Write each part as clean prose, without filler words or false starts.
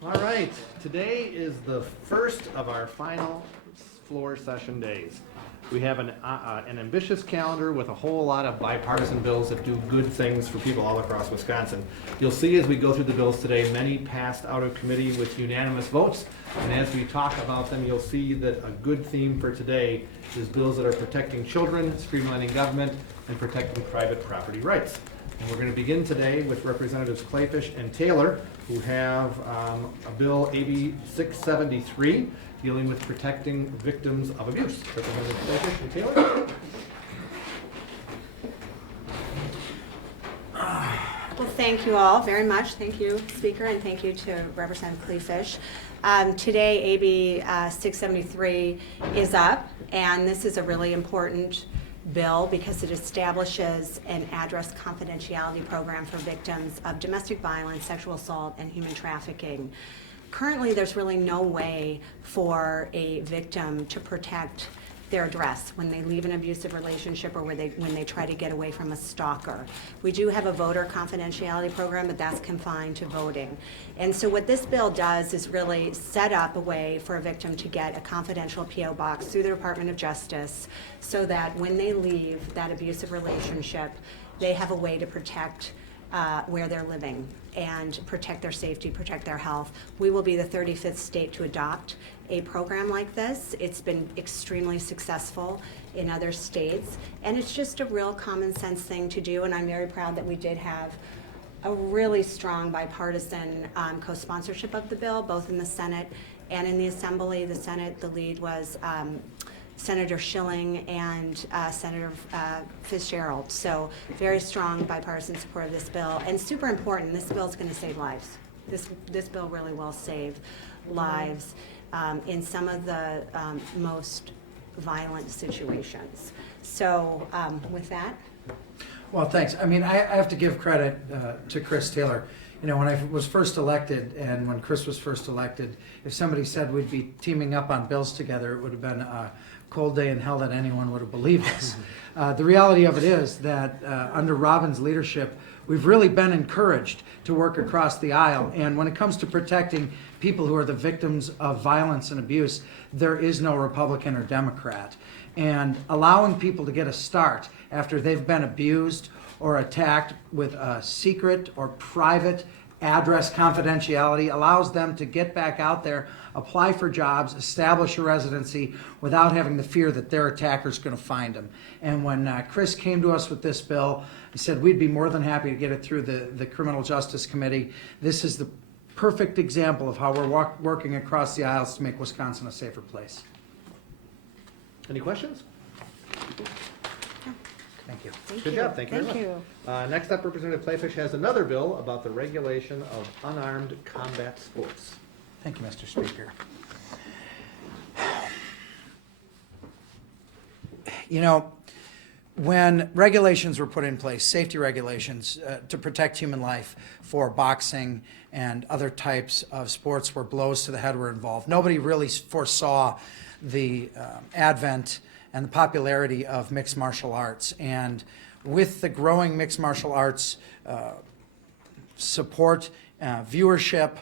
All right, today is the first of our final floor session days. We have an ambitious calendar with a whole lot of bipartisan bills that do good things for people all across Wisconsin. You'll see as we go through the bills today, many passed out of committee with unanimous votes. And as we talk about them, you'll see that a good theme for today is bills that are protecting children, streamlining government, and protecting private property rights. And we're going to begin today with Representatives Clayfish and Taylor, who have a bill AB 673 dealing with protecting victims of abuse. Representatives Clayfish and Taylor. Well, thank you all very much. Thank you, Speaker, and thank you to Representative Clayfish. Today, AB 673 is up, and this is a really important bill because it establishes an address confidentiality program for victims of domestic violence, sexual assault, and human trafficking. Currently, there's really no way for a victim to protect their address when they leave an abusive relationship or when they try to get away from a stalker. We do have a voter confidentiality program, but that's confined to voting. And so what this bill does is really set up a way for a victim to get a confidential P.O. box through the Department of Justice so that when they leave that abusive relationship, they have a way to protect where they're living and protect their safety, protect their health. We will be the 35th state to adopt a program like this. It's been extremely successful in other states, and it's just a real common sense thing to do, and I'm very proud that we did have a really strong bipartisan co-sponsorship of the bill, both in the Senate and in the Assembly. The Senate, the lead was Senator Schilling and Senator Fitzgerald. So very strong bipartisan support of this bill, and super important, this bill is going to save lives. This bill really will save lives in some of the most violent situations. So with that. Well, thanks. I mean, I have to give credit to Chris Taylor. You know, when I was first elected and when Chris was first elected, if somebody said we'd be teaming up on bills together, it would have been a cold day in hell that anyone would have believed us. The reality of it is that under Robin's leadership, we've really been encouraged to work across the aisle. And when it comes to protecting people who are the victims of violence and abuse, there is no Republican or Democrat. And allowing people to get a start after they've been abused or attacked with a secret or private address confidentiality allows them to get back out there, apply for jobs, establish a residency without having the fear that their attacker is going to find them. And when Chris came to us with this bill, he said we'd be more than happy to get it through the Criminal Justice Committee. This is the perfect example of how we're working across the aisles to make Wisconsin a safer place. Any questions? Thank you. Good job. Thank you very much. Next up, Representative Clayfish has another bill about the regulation of unarmed combat sports. Thank you, Mr. Speaker. You know, when regulations were put in place, safety regulations to protect human life for boxing and other types of sports where blows to the head were involved, nobody really foresaw the advent and the popularity of mixed martial arts. And with the growing mixed martial arts support, viewership,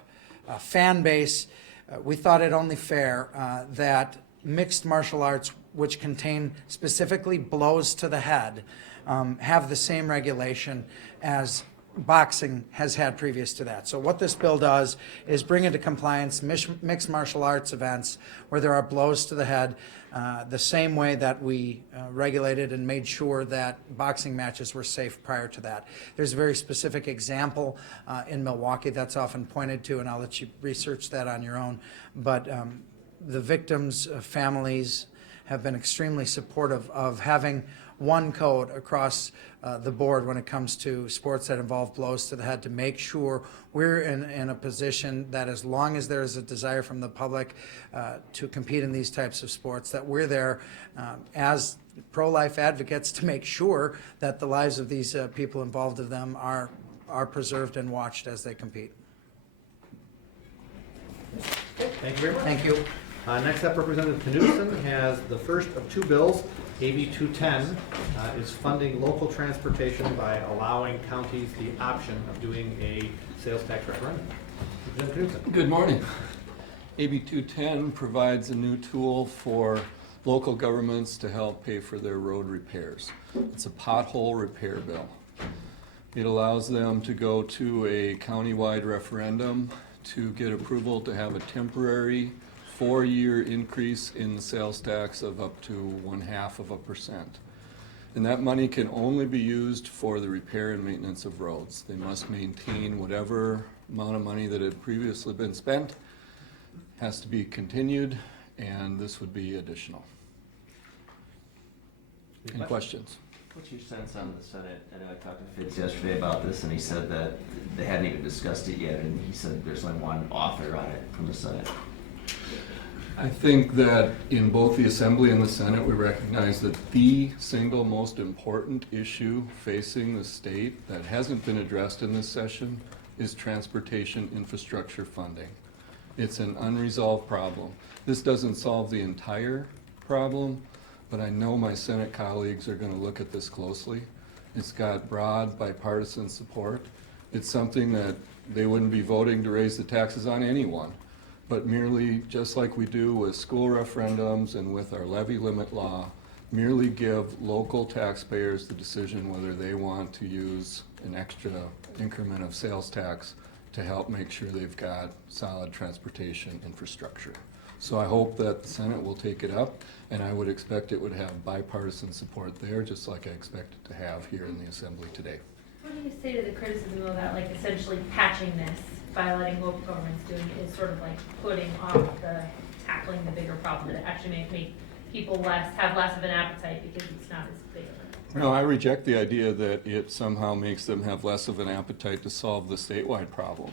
fan base, we thought it only fair that mixed martial arts, which contain specifically blows to the head, have the same regulation as boxing has had previous to that. So what this bill does is bring into compliance mixed martial arts events where there are blows to the head, the same way that we regulated and made sure that boxing matches were safe prior to that. There's a very specific example in Milwaukee that's often pointed to, and I'll let you research that on your own. But the victims' families have been extremely supportive of having one code across the board when it comes to sports that involve blows to the head, to make sure we're in a position that as long as there is a desire from the public to compete in these types of sports, that we're there as pro-life advocates to make sure that the lives of these people involved in them are preserved and watched as they compete. Thank you very much. Thank you. Next up, Representative Knudsen has the first of two bills. AB 210 is funding local transportation by allowing counties the option of doing a sales tax referendum. Representative Knudsen. Good morning. AB 210 provides a new tool for local governments to help pay for their road repairs. It's a pothole repair bill. It allows them to go to a countywide referendum to get approval to have a temporary 4-year increase in the sales tax of up to 0.5%. And that money can only be used for the repair and maintenance of roads. They must maintain whatever amount of money that had previously been spent, has to be continued, and this would be additional. Any questions? What's your sense on the Senate? I know I talked to Fitz yesterday about this, and he said that they hadn't even discussed it yet, and he said there's only one author on it from the Senate. I think that in both the Assembly and the Senate, we recognize that the single most important issue facing the state that hasn't been addressed in this session is transportation infrastructure funding. It's an unresolved problem. This doesn't solve the entire problem, but I know my Senate colleagues are going to look at this closely. It's got broad bipartisan support. It's something that they wouldn't be voting to raise the taxes on anyone, but merely, just like we do with school referendums and with our levy limit law, merely give local taxpayers the decision whether they want to use an extra increment of sales tax to help make sure they've got solid transportation infrastructure. So I hope that the Senate will take it up, and I would expect it would have bipartisan support there, just like I expect it to have here in the Assembly today. What do you say to the criticism about like essentially patching this by letting local governments doing it is sort of like putting off the tackling the bigger problem that actually may make people have less of an appetite because it's not as big of a No, I reject the idea that it somehow makes them have less of an appetite to solve the statewide problem.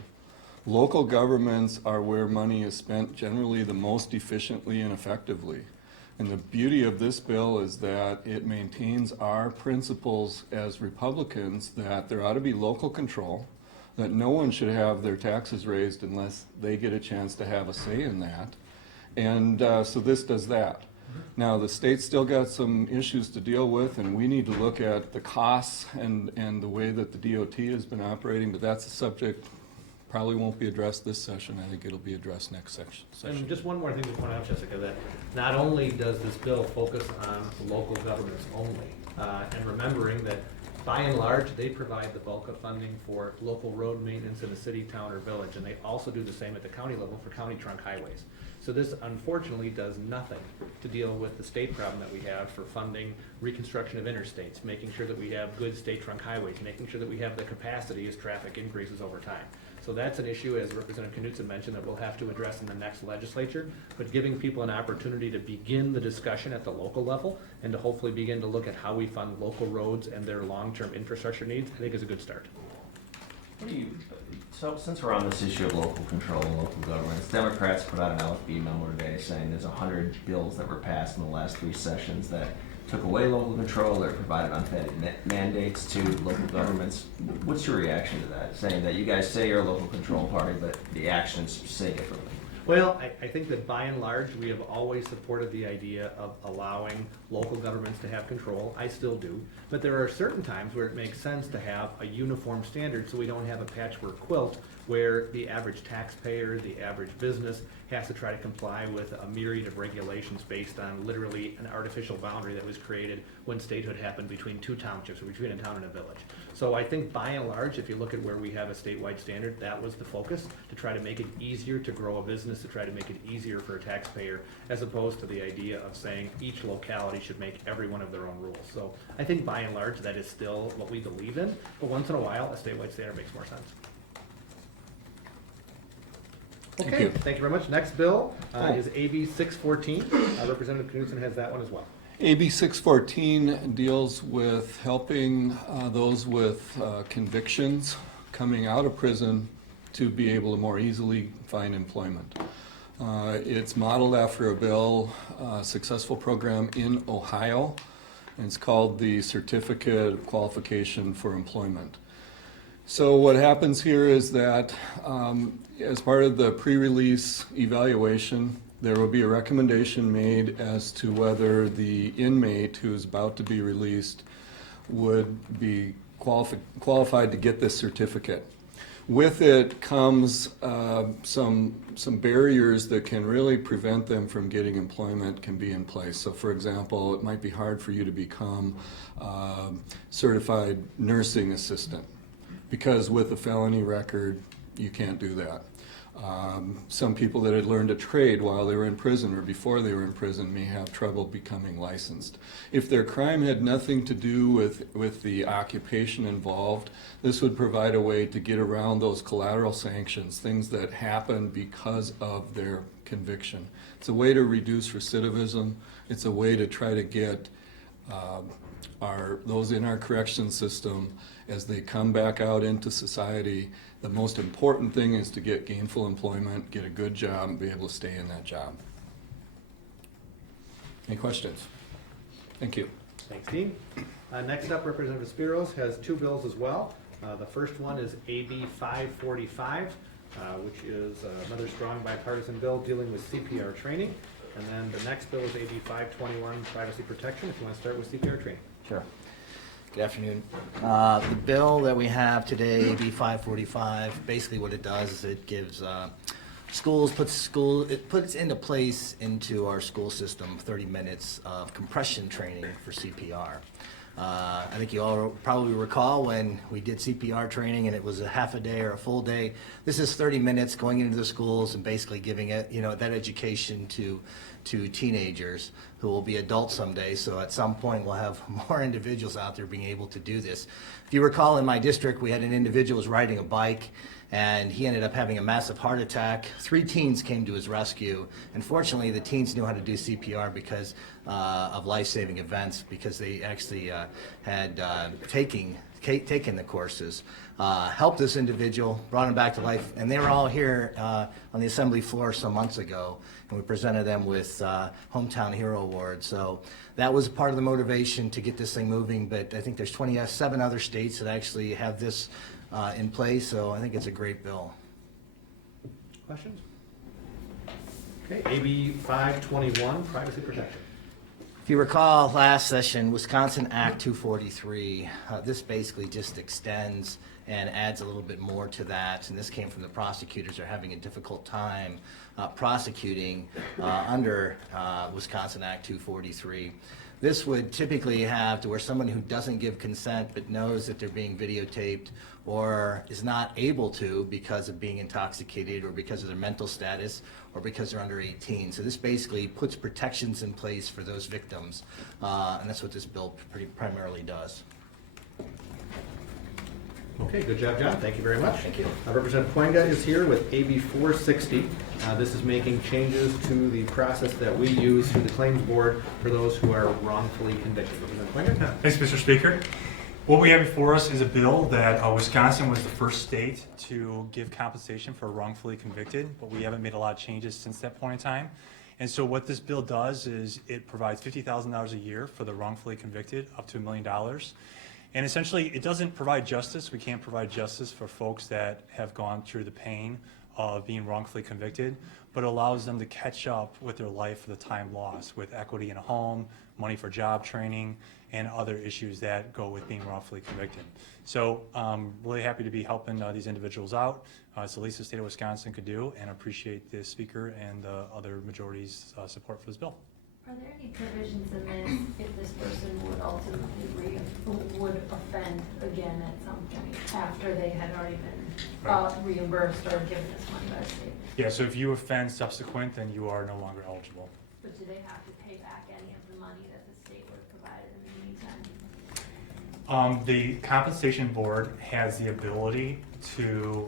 Local governments are where money is spent generally the most efficiently and effectively. And the beauty of this bill is that it maintains our principles as Republicans that there ought to be local control, that no one should have their taxes raised unless they get a chance to have a say in that. And so this does that. Now, the state's still got some issues to deal with, and we need to look at the costs and the way that the DOT has been operating, but that's a subject probably won't be addressed this session. I think it'll be addressed next session. And just one more thing to point out, Jessica, that not only does this bill focus on local governments only, and remembering that by and large, they provide the bulk of funding for local road maintenance in a city, town, or village, and they also do the same at the county level for county trunk highways. So this unfortunately does nothing to deal with the state problem that we have for funding reconstruction of interstates, making sure that we have good state trunk highways, making sure that we have the capacity as traffic increases over time. So that's an issue, as Representative Knudsen mentioned, that we'll have to address in the next legislature, but giving people an opportunity to begin the discussion at the local level and to hopefully begin to look at how we fund local roads and their long-term infrastructure needs, I think is a good start. So since we're on this issue of local control and local governments, Democrats put out an LFB memo today saying there's 100 bills that were passed in the last 3 sessions that took away local control or provided unfettered mandates to local governments. What's your reaction to that? Saying that you guys say you're a local control party, but the actions say differently. Well, I think that by and large, we have always supported the idea of allowing local governments to have control. I still do. But there are certain times where it makes sense to have a uniform standard so we don't have a patchwork quilt where the average taxpayer, the average business has to try to comply with a myriad of regulations based on literally an artificial boundary that was created when statehood happened between 2 townships or between a town and a village. So I think by and large, if you look at where we have a statewide standard, that was the focus, to try to make it easier to grow a business, to try to make it easier for a taxpayer, as opposed to the idea of saying each locality should make every one of their own rules. So I think by and large, that is still what we believe in, but once in a while, a statewide standard makes more sense. Thank Okay, you. thank you very much. Next bill is AB 614. Representative Knudsen has that one as well. AB 614 deals with helping those with convictions coming out of prison to be able to more easily find employment. It's modeled after a bill, successful program in Ohio, and it's called the Certificate of Qualification for Employment. So what happens here is that as part of the pre-release evaluation, there will be a recommendation made as to whether the inmate who's about to be released would be qualified to get this certificate. with it comes some barriers that can really prevent them from getting employment can be in place. So for example, it might be hard for you to become certified nursing assistant because with a felony record, you can't do that. Some people that had learned a trade while they were in prison or before they were in prison may have trouble becoming licensed. If their crime had nothing to do with the occupation involved, this would provide a way to get around those collateral sanctions, things that happen because of their conviction. It's a way to reduce recidivism. It's a way to try to get those in our correction system as they come back out into society. The most important thing is to get gainful employment, get a good job, and be able to stay in that job. Any questions? Thank you. Thanks, Dean. Next up, Representative Spiros has two bills as well. The first one is AB 545, which is another strong bipartisan bill dealing with CPR training. And then the next bill is AB 521, privacy protection, if you want to start with CPR training. Sure. Good afternoon. The bill that we have today, AB 545, basically what it does is it gives schools, it puts into place into our school system 30 minutes of compression training for CPR. I think you all probably recall when we did CPR training and it was a half a day or a full day. This is 30 minutes going into the schools and basically giving it, that education to teenagers who will be adults someday. So at some point we'll have more individuals out there being able to do this. If you recall, in my district, we had an individual who was riding a bike and he ended up having a massive heart attack. 3 teens came to his rescue. And fortunately, the teens knew how to do CPR because of life-saving events, because they actually had taken the courses, helped this individual, brought him back to life, and they were all here on the assembly floor some months ago, and we presented them with Hometown Hero Awards. So that was part of the motivation to get this thing moving, but I think there's 27 other states that actually have this in place, so I think it's a great bill. Questions? Okay, AB 521, privacy protection. If you recall last session, Wisconsin Act 243, this basically just extends and adds a little bit more to that. And this came from the prosecutors are having a difficult time prosecuting under Wisconsin Act 243. This would typically have to where someone who doesn't give consent but knows that they're being videotaped or is not able to because of being intoxicated or because of their mental status or because they're under 18. So this basically puts protections in place for those victims, and that's what this bill primarily does. Okay, good job, John. Thank you very much. Thank you. Representative Poinga is here with AB 460. This is making changes to the process that we use through the claims board for those who are wrongfully convicted. Representative Poinga? Thanks, Mr. Speaker. What we have before us is a bill that Wisconsin was the first state to give compensation for wrongfully convicted, but we haven't made a lot of changes since that point in time. And so what this bill does is it provides $50,000 a year for the wrongfully convicted, up to $1 million. And essentially, it doesn't provide justice. We can't provide justice for folks that have gone through the pain of being wrongfully convicted, but allows them to catch up with their life for the time lost with equity in a home, money for job training, and other issues that go with being wrongfully convicted. So really happy to be helping these individuals out. It's the least the state of Wisconsin could do, and appreciate the speaker and the other majority's support for this bill. Are there any provisions in this if this person would ultimately would offend again at some point after they had already been reimbursed or given this money by the state? Yeah, so if you offend subsequent, then you are no longer eligible. But do they have to pay back any of the money that the state would have provided in the meantime? The compensation board has the ability to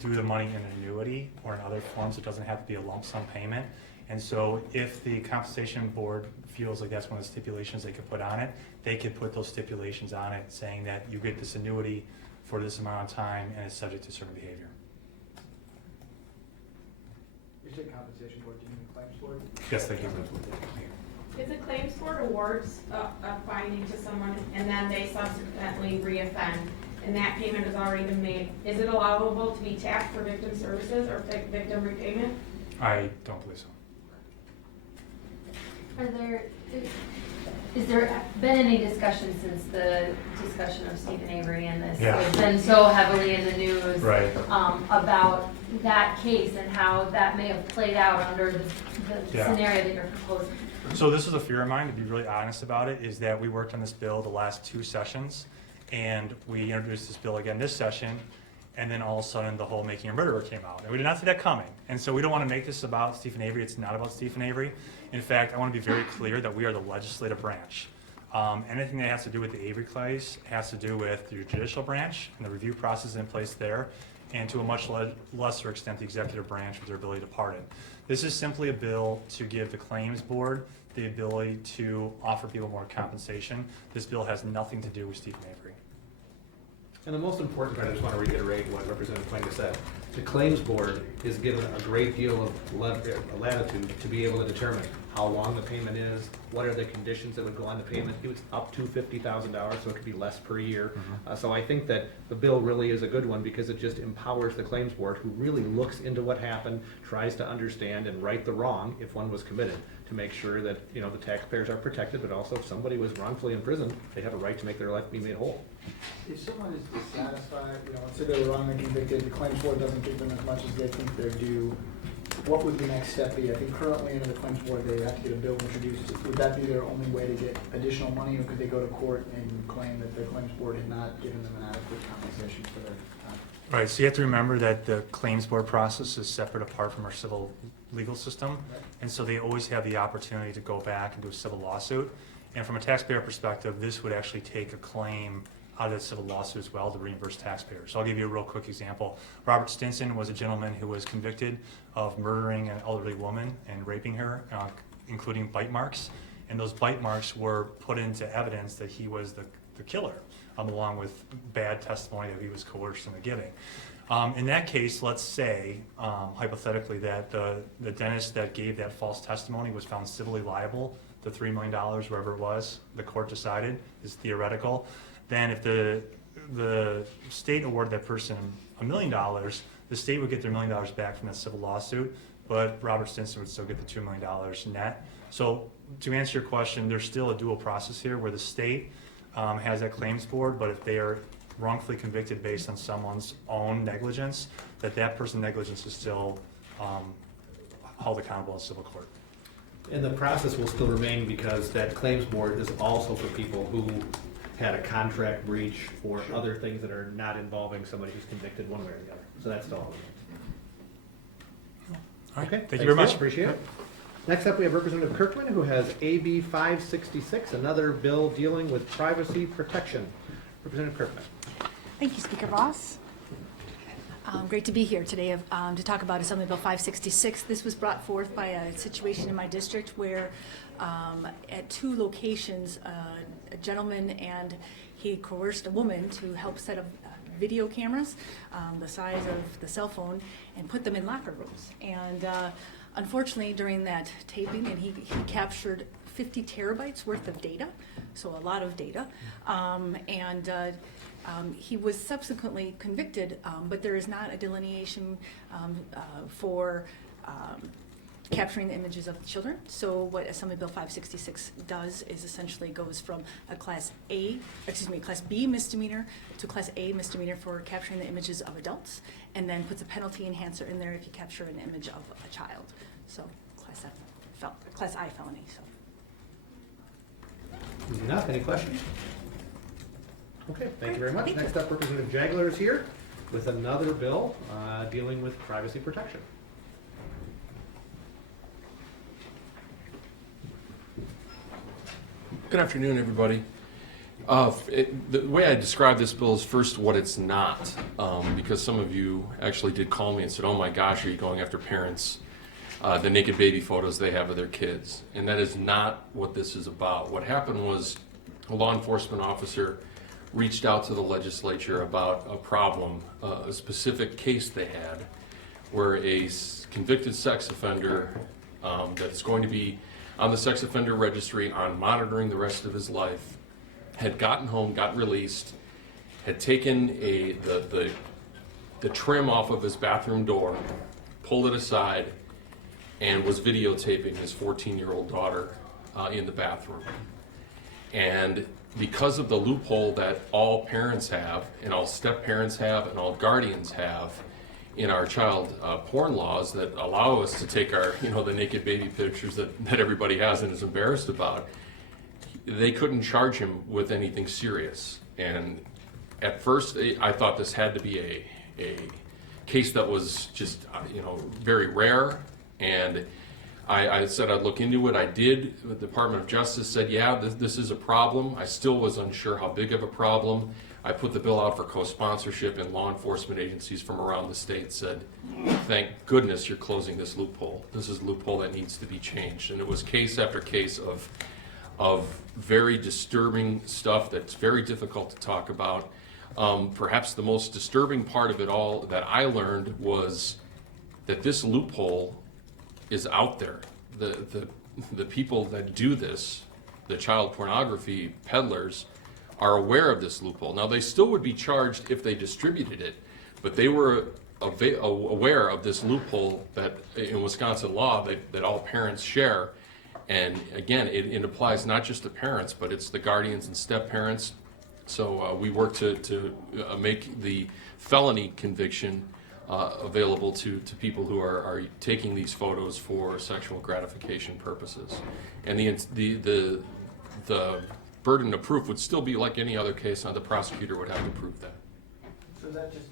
do the money in an annuity or in other forms. It doesn't have to be a lump sum payment. And so if the compensation board feels like that's one of the stipulations they could put on it, they could put those stipulations on it saying that you get this annuity for this amount of time and it's subject to certain behavior. You said compensation board, do you mean claims board? Yes, thank you. If the claims board awards a finding to someone and then they subsequently reoffend, and that payment has already been made, is it allowable to be taxed for victim services or victim repayment? I don't believe so. Is there been any discussion since the discussion of Stephen Avery and this Yeah. has been so heavily in the news? Right. Right. About that case and how that may have played out under the Yeah. scenario that you're proposing. So this is a fear of mine, to be really honest about it, is that we worked on this bill the last 2 sessions, and we introduced this bill again this session, and then all of a sudden, the whole Making a Murderer came out. And we did not see that coming. And so we don't want to make this about Stephen Avery. It's not about Stephen Avery. In fact, I want to be very clear that we are the legislative branch. Anything that has to do with the Avery case has to do with the judicial branch and the review process in place there, and to a much lesser extent, the executive branch with their ability to pardon. This is simply a bill to give the claims board the ability to offer people more compensation. This bill has nothing to do with Stephen Avery. And the most important part, I just want to reiterate what Representative Plank said. The claims board is given a great deal of latitude to be able to determine how long the payment is, what are the conditions that would go on the payment. It was up to $50,000, so it could be less per year. So I think that the bill really is a good one because it just empowers the claims board, who really looks into what happened, tries to understand and right the wrong if one was committed, to make sure that, you know, the taxpayers are protected, but also if somebody was wrongfully imprisoned, they have a right to make their life be made whole. If someone is dissatisfied, let's say they were wrongly convicted, the claims board doesn't give them as much as they think they're due, what would the next step be? I think currently under the claims board, they have to get a bill introduced. Would that be their only way to get additional money, or could they go to court and claim that the claims board had not given them an adequate compensation for their time? Right, so you have to remember that the claims board process is separate apart from our civil legal system. Right. And so they always have the opportunity to go back and do a civil lawsuit. And from a taxpayer perspective, this would actually take a claim out of the civil lawsuit as well to reimburse taxpayers. So I'll give you a real quick example. Robert Stinson was a gentleman who was convicted of murdering an elderly woman and raping her, including bite marks. And those bite marks were put into evidence that he was the killer, along with bad testimony that he was coerced into giving. In that case, let's say, hypothetically, that the dentist that gave that false testimony was found civilly liable to $3 million, wherever it was, the court decided, is theoretical. Then if the state awarded that person $1 million, the state would get their $1 million back from that civil lawsuit, but Robert Stinson would still get the $2 million net. So to answer your question, there's still a dual process here where the state has that claims board, but if they are wrongfully convicted based on someone's own negligence, that person's negligence is still held accountable in civil court. And the process will still remain because that claims board is also for people who had a contract breach or other things that are not involving somebody who's convicted one way or the other. So that's still all. All right, Okay, thank you very much. Appreciate it. Next up, we have Representative Kirkman, who has AB 566, another bill dealing with privacy protection. Representative Kirkman. Thank you, Speaker Voss. Great to be here today to talk about Assembly Bill 566. This was brought forth by a situation in my district where at 2 locations, a gentleman and he coerced a woman to help set up video cameras the size of the cell phone and put them in locker rooms. And unfortunately, during that taping, and he captured 50 terabytes worth of data, so a lot of data, he was subsequently convicted, but there is not a delineation for capturing the images of the children. So what Assembly Bill 566 does is essentially goes from a Class B misdemeanor to Class A misdemeanor for capturing the images of adults, and then puts a penalty enhancer in there if you capture an image of a child. So Class I felony. So. Easy enough. Any questions? Okay, thank you very much. Next up, Representative Jagler is here with another bill dealing with privacy protection. Good afternoon, everybody. The way I describe this bill is first what it's not, because some of you actually did call me and said, oh my gosh, are you going after parents, the naked baby photos they have of their kids? And that is not what this is about. What happened was a law enforcement officer reached out to the legislature about a problem, a specific case they had, where a convicted sex offender that's going to be on the sex offender registry on monitoring the rest of his life had gotten home, got released, had taken the trim off of his bathroom door, pulled it aside, and was videotaping his 14-year-old daughter in the bathroom. And because of the loophole that all parents have, and all step parents have, and all guardians have in our child porn laws that allow us to take our, the naked baby pictures that everybody has and is embarrassed about, they couldn't charge him with anything serious. And at first, I thought this had to be a case that was just, very rare. And I said I'd look into it. I did. The Department of Justice said, yeah, this is a problem. I still was unsure how big of a problem. I put the bill out for co-sponsorship, and law enforcement agencies from around the state said, thank goodness you're closing this loophole. This is a loophole that needs to be changed. And it was case after case of very disturbing stuff that's very difficult to talk about. Perhaps the most disturbing part of it all that I learned was that this loophole is out there. The people that do this, the child pornography peddlers, are aware of this loophole. Now, they still would be charged if they distributed it, but they were aware of this loophole that in Wisconsin law that all parents share. And again, it applies not just to parents, but it's the guardians and step parents. So we work to make the felony conviction available to people who are taking these photos for sexual gratification purposes. And the burden of proof would still be like any other case, and the prosecutor would have to prove that. So that just,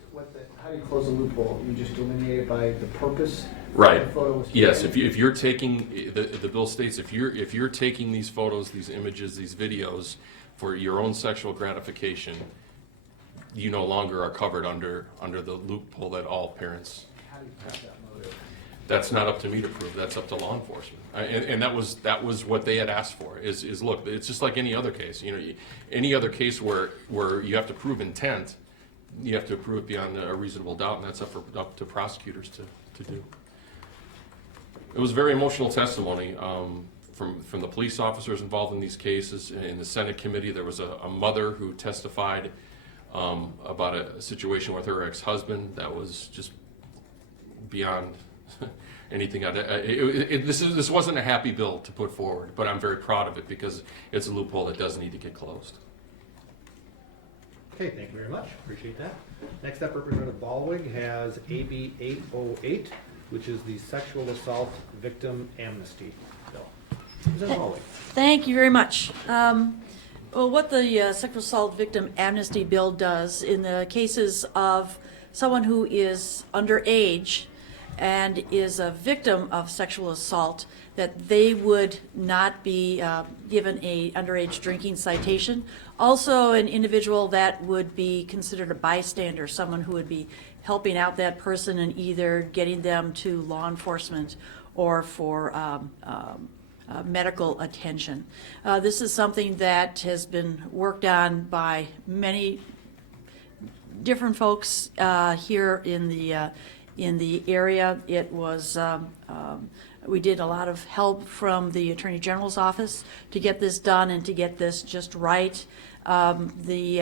how do you close a loophole? You just delineate it by the purpose? Right. The photo was Yes, taken? if you're taking, the bill states, if you're taking these photos, these images, these videos for your own sexual gratification, you no longer are covered under the loophole that all parents. How do you prove that motive? That's not up to me to prove. That's up to law enforcement. And that was what they had asked for. Is look, it's just like any other case. Any other case where you have to prove intent, you have to prove it beyond a reasonable doubt, and that's up to prosecutors to do. It was very emotional testimony from the police officers involved in these cases. In the Senate committee, there was a mother who testified about a situation with her ex-husband that was just beyond anything. This wasn't a happy bill to put forward, but I'm very proud of it because it's a loophole that does need to get closed. Okay, thank you very much. Appreciate that. Next up, Representative Ballwig has AB 808, which is the Sexual Assault Victim Amnesty Bill. Representative Ballwig. Thank you very much. Well, what the Sexual Assault Victim Amnesty Bill does in the cases of someone who is underage and is a victim of sexual assault, that they would not be given a underage drinking citation. Also, an individual that would be considered a bystander, someone who would be helping out that person and either getting them to law enforcement or for medical attention. This is something that has been worked on by many different folks here in the area. It was we did a lot of help from the Attorney General's office to get this done and to get this just right. The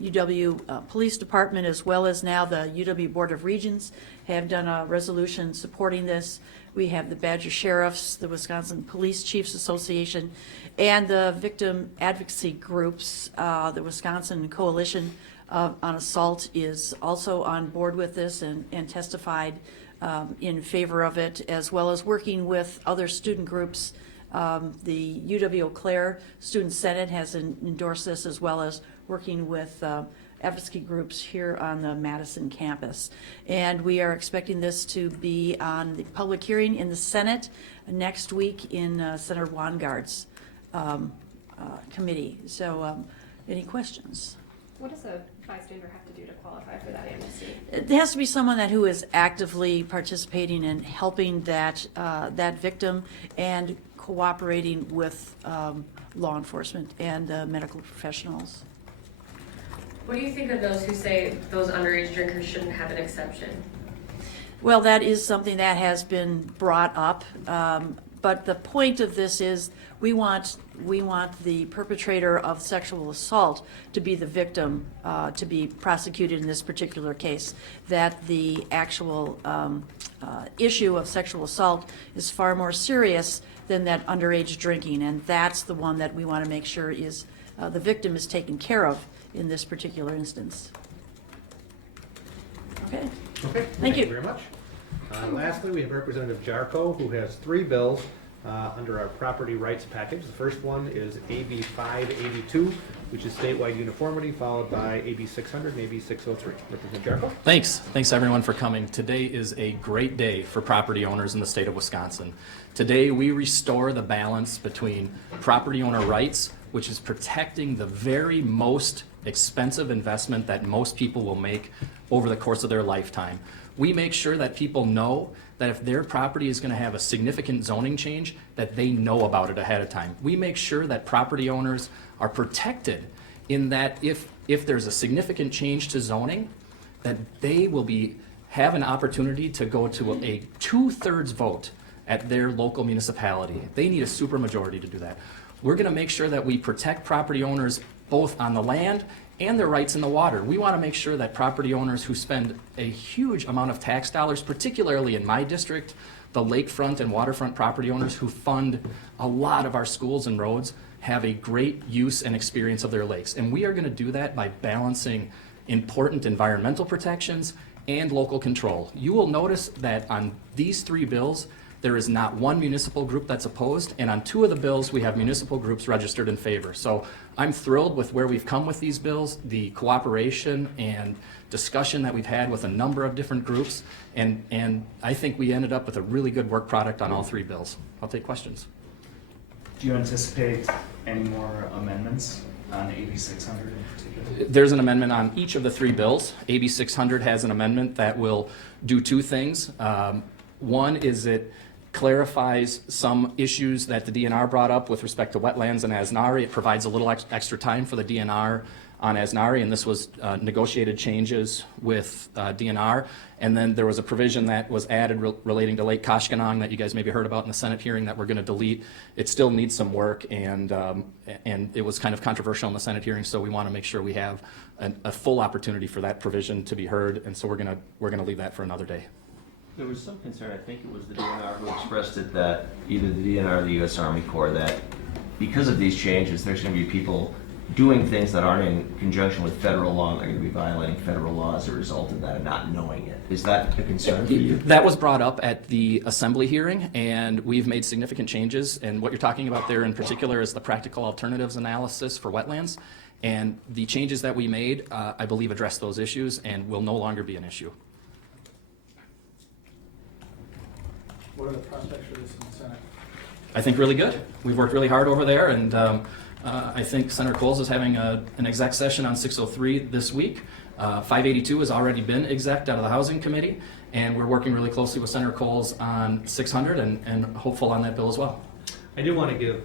UW Police Department, as well as now the UW Board of Regents, have done a resolution supporting this. We have the Badger Sheriffs, the Wisconsin Police Chiefs Association, and the victim advocacy groups. The Wisconsin Coalition on Assault is also on board with this and testified in favor of it, as well as working with other student groups. The UW Eau Claire Student Senate has endorsed this, as well as working with advocacy groups here on the Madison campus. And we are expecting this to be on the public hearing in the Senate next week in Senator Wangard's committee. So any questions? What does a bystander have to do to qualify for that amnesty? It has to be someone who is actively participating and helping that victim and cooperating with law enforcement and medical professionals. What do you think of those who say those underage drinkers shouldn't have an exception? Well, that is something that has been brought up, but the point of this is we want the perpetrator of sexual assault to be the victim, to be prosecuted in this particular case. That the actual issue of sexual assault is far more serious than that underage drinking, and that's the one that we want to make sure is the victim is taken care of in this particular instance. Okay. Okay, Thank you. very much. Lastly, we have Representative Jarko, who has 3 bills under our property rights package. The first one is AB 582, which is statewide uniformity, followed by AB 600 and AB 603. Representative Jarko. Thanks everyone for coming. Today is a great day for property owners in the state of Wisconsin. Today we restore the balance between property owner rights, which is protecting the very most expensive investment that most people will make over the course of their lifetime. We make sure that people know that if their property is going to have a significant zoning change, that they know about it ahead of time. We make sure that property owners are protected in that if there's a significant change to zoning, that they will have an opportunity to go to a 2/3 vote at their local municipality. They need a supermajority to do that. We're going to make sure that we protect property owners both on the land and their rights in the water. We want to make sure that property owners who spend a huge amount of tax dollars, particularly in my district, the lakefront and waterfront property owners who fund a lot of our schools and roads, have a great use and experience of their lakes. And we are going to do that by balancing important environmental protections and local control. You will notice that on these 3 bills, there is not one municipal group that's opposed, and on 2 of the bills, we have municipal groups registered in favor. So I'm thrilled with where we've come with these bills, the cooperation and discussion that we've had with a number of different groups, and I think we ended up with a really good work product on all 3 bills. I'll take questions. Do you anticipate any more amendments on AB 600 in particular? There's an amendment on each of the 3 bills. AB 600 has an amendment that will do 2 things. One is it clarifies some issues that the DNR brought up with respect to wetlands and Asnari. It provides a little extra time for the DNR on Asnari, and this was negotiated changes with DNR. And then there was a provision that was added relating to Lake Koshkonong that you guys maybe heard about in the Senate hearing that we're going to delete. It still needs some work, and it was kind of controversial in the Senate hearing, so we want to make sure we have a full opportunity for that provision to be heard, and so we're going to leave that for another day. There was some concern, I think it was the DNR who expressed it, that either the DNR or the U.S. Army Corps, that because of these changes, there's going to be people doing things that aren't in conjunction with federal law, and they're going to be violating federal law as a result of that and not knowing it. Is that a concern for you? That was brought up at the assembly hearing, and we've made significant changes. And what you're talking about there in particular is the practical alternatives analysis for wetlands. And the changes that we made, I believe, address those issues and will no longer be an issue. What are the prospects for this in the Senate? I think really good. We've worked really hard over there, and I think Senator Coles is having an exec session on 603 this week. 582 has already been exec'd out of the Housing Committee, and we're working really closely with Senator Coles on 600 and hopeful on that bill as well. I do want to give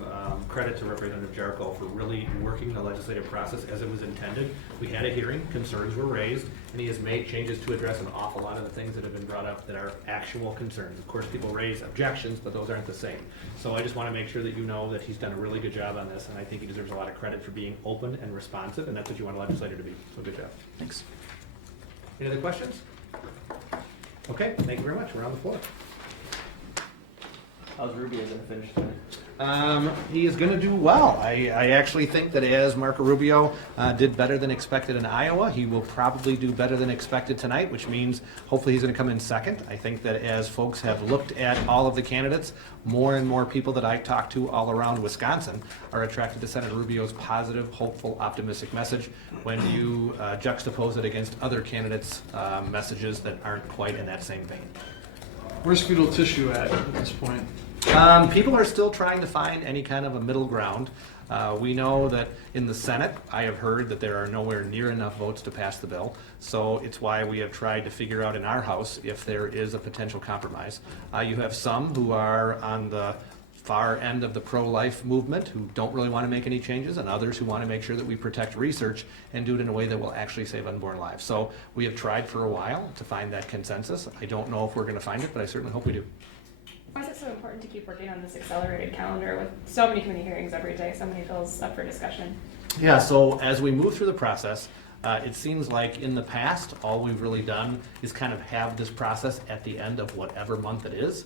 credit to Representative Jarko for really working the legislative process as it was intended. We had a hearing, concerns were raised, and he has made changes to address an awful lot of the things that have been brought up that are actual concerns. Of course, people raise objections, but those aren't the same. So I just want to make sure that you know that he's done a really good job on this, and I think he deserves a lot of credit for being open and responsive, and that's what you want a legislator to be. So good job. Thanks. Any other questions? Okay, thank you very much. We're on the floor. How's Rubio going to finish tonight? He is going to do well. I actually think that as Marco Rubio did better than expected in Iowa, he will probably do better than expected tonight, which means hopefully he's going to come in second. I think that as folks have looked at all of the candidates, more and more people that I talk to all around Wisconsin are attracted to Senator Rubio's positive, hopeful, optimistic message when you juxtapose it against other candidates' messages that aren't quite in that same vein. Where's fetal tissue at this point? People are still trying to find any kind of a middle ground. We know that in the Senate, I have heard that there are nowhere near enough votes to pass the bill. So it's why we have tried to figure out in our House if there is a potential compromise. You have some who are on the far end of the pro-life movement who don't really want to make any changes, and others who want to make sure that we protect research and do it in a way that will actually save unborn lives. So we have tried for a while to find that consensus. I don't know if we're going to find it, but I certainly hope we do. Why is it so important to keep working on this accelerated calendar with so many committee hearings every day, so many bills up for discussion? Yeah, so as we move through the process, it seems like in the past, all we've really done is kind of have this process at the end of whatever month it is.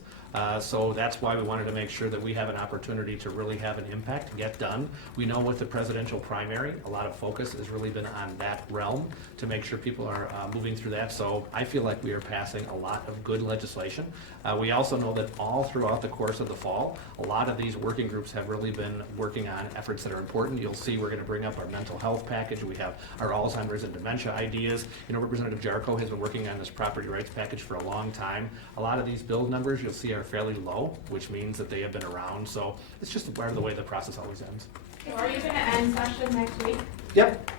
So that's why we wanted to make sure that we have an opportunity to really have an impact, get done. We know with the presidential primary, a lot of focus has really been on that realm to make sure people are moving through that. So I feel like we are passing a lot of good legislation. We also know that all throughout the course of the fall, a lot of these working groups have really been working on efforts that are important. You'll see we're going to bring up our mental health package. We have our Alzheimer's and dementia ideas. You know, Representative Jarko has been working on this property rights package for a long time. A lot of these bill numbers you'll see are fairly low, which means that they have been around. So it's just part of the way the process always ends. So are you gonna end session next week? Yep.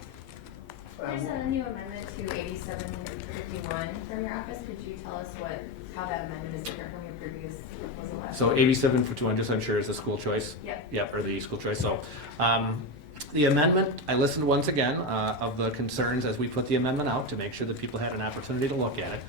There's a new amendment to 8751 from your office. Could you tell us how that amendment is different from your previous proposal? So 8751, just unsure, is the school choice? Yep. Yep, or the school choice. So the amendment, I listened once again of the concerns as we put the amendment out to make sure that people had an opportunity to look at it.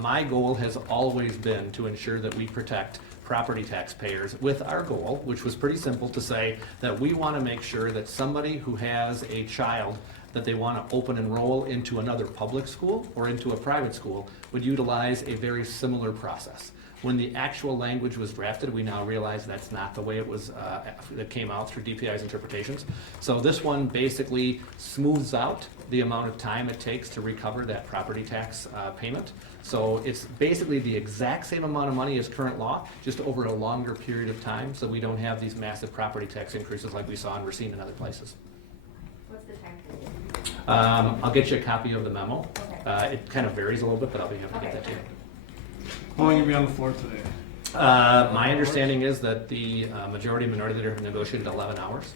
My goal has always been to ensure that we protect property taxpayers with our goal, which was pretty simple, to say that we want to make sure that somebody who has a child that they want to open enroll into another public school or into a private school would utilize a very similar process. When the actual language was drafted, we now realize that's not the way it was, that came out through DPI's interpretations. So this one basically smooths out the amount of time it takes to recover that property tax payment. So it's basically the exact same amount of money as current law, just over a longer period of time, so we don't have these massive property tax increases like we saw and we're seeing in other places. What's the time period? I'll get you a copy of the memo. Okay. It kind of varies a little bit, but I'll be happy to get that to you. How long will you be on the floor today? My understanding is that the majority and minority leader have negotiated 11 hours.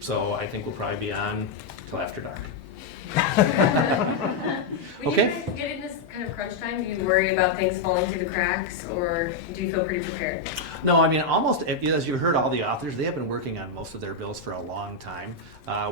So I think we'll probably be on till after dark. When Okay. you guys get in this kind of crunch time, do you worry about things falling through the cracks, or do you feel pretty prepared? No, I mean, almost, as you heard all the authors, they have been working on most of their bills for a long time.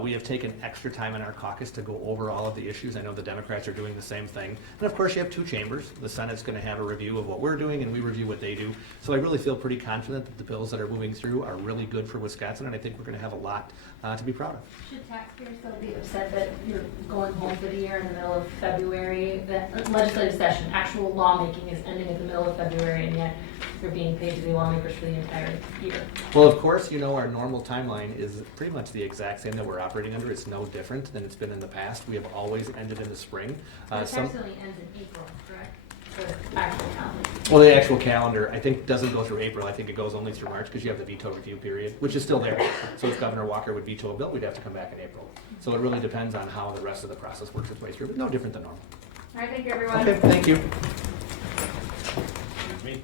We have taken extra time in our caucus to go over all of the issues. I know the Democrats are doing the same thing. And of course, you have two chambers. The Senate's going to have a review of what we're doing, and we review what they do. So I really feel pretty confident that the bills that are moving through are really good for Wisconsin, and I think we're going to have a lot to be proud of. Should taxpayers still be upset that you're going home for the year in the middle of February? The legislative session, actual lawmaking is ending at the middle of February, and yet you're being paid to be lawmakers for the entire year. Well, of course, you know, our normal timeline is pretty much the exact same that we're operating under. It's no different than it's been in the past. We have always ended in the spring. The tax only ends in April, correct? The actual calendar. Well, the actual calendar, I think, doesn't go through April. I think it goes only through March because you have the veto review period, which is still there. So if Governor Walker would veto a bill, we'd have to come back in April. So it really depends on how the rest of the process works its way through, but no different than normal. All right, thank you, everyone. Okay, thank you. Me?